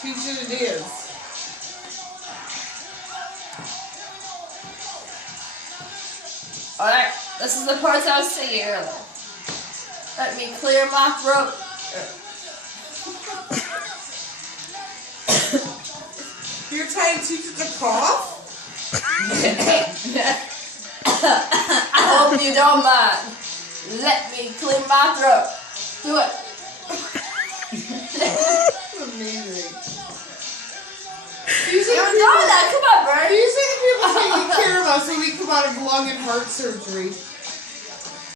Teach it to dance. Alright, this is the part I was saying earlier. Let me clear my throat. You're trying to teach it to cough? I hope you don't mind. Let me clear my throat. Do it. That's amazing. You were doing that. Come on, Bert. You say to people taking care of us when we come out of lung and heart surgery.